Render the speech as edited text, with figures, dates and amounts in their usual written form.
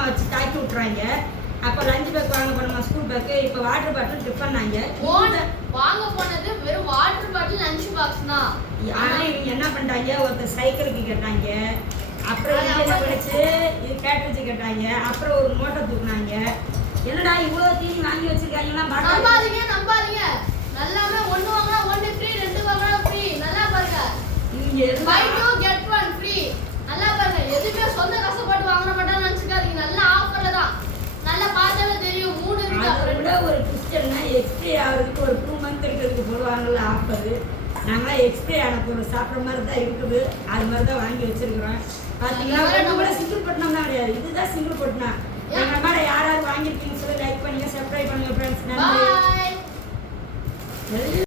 வேகமாக வச்சு தாக்கி விட்றாங்க. அப்போ லஞ்ச் பேக் வாங்க போனோமா ஸ்கூல் பேக்கு, இப்போ வாட்டர் பாட்டில் டிஃபன் வாங்க போனது வெறும் வாட்டர் பாட்டில் லஞ்ச் பாக்ஸ் தான். ஆனால் இவங்க என்ன பண்ணிட்டாங்க, ஒருத்தர் சைக்கிளுக்கு கேட்டாங்க, அப்புறம் என்ன பண்ணிச்சு இது கேட்டுச்சு கேட்டாங்க, அப்புறம் ஒரு மூட்டை தூக்குனாங்க. என்னடா இவ்வளோ தீனி வாங்கி வச்சிருக்காங்கன்னா நம்பாதீங்க நல்லாமே ஒன்று வாங்கினா ஒன்று ஃப்ரீ, 2 வாங்கினா ஃப்ரீ. நல்லா பாருங்க, இவங்க buy 2 get 1 ஃப்ரீ. நல்லா பாருங்க, எதுவுமே சொந்த கஷ்டப்பட்டு வாங்க மாட்டான்னு நினச்சிக்காதீங்க. நல்ல ஆஃபர்ல தான், நல்லா பார்த்தாலே தெரியும். 3 இருக்கு. அதை விட ஒரு கிறிஸ்டன்னா எக்ஸ்பைரி ஆகிறதுக்கு ஒரு 2 மந்த் இருக்கிறதுக்கு போடுவாங்கல்ல ஆஃபரு. நாங்களாம் எக்ஸ்பைரி ஆன பொருள் சாப்பிட்ற மாதிரி தான் இருக்குது, அது மாதிரி தான் வாங்கி வச்சிருக்கிறோம். பார்த்தீங்கன்னா நம்மள சிங்கிள் பட்டணம் தான் கிடையாது, இதுதான் சிங்கிள் பட்டணம். எங்கள் மேலே யார் யார் வாங்கியிருக்கீங்கன்னு சொல்லி லைக் பண்ணுங்க, சப்ஸ்கிரைப் பண்ணுங்க ஃப்ரெண்ட்ஸ். நன்றி.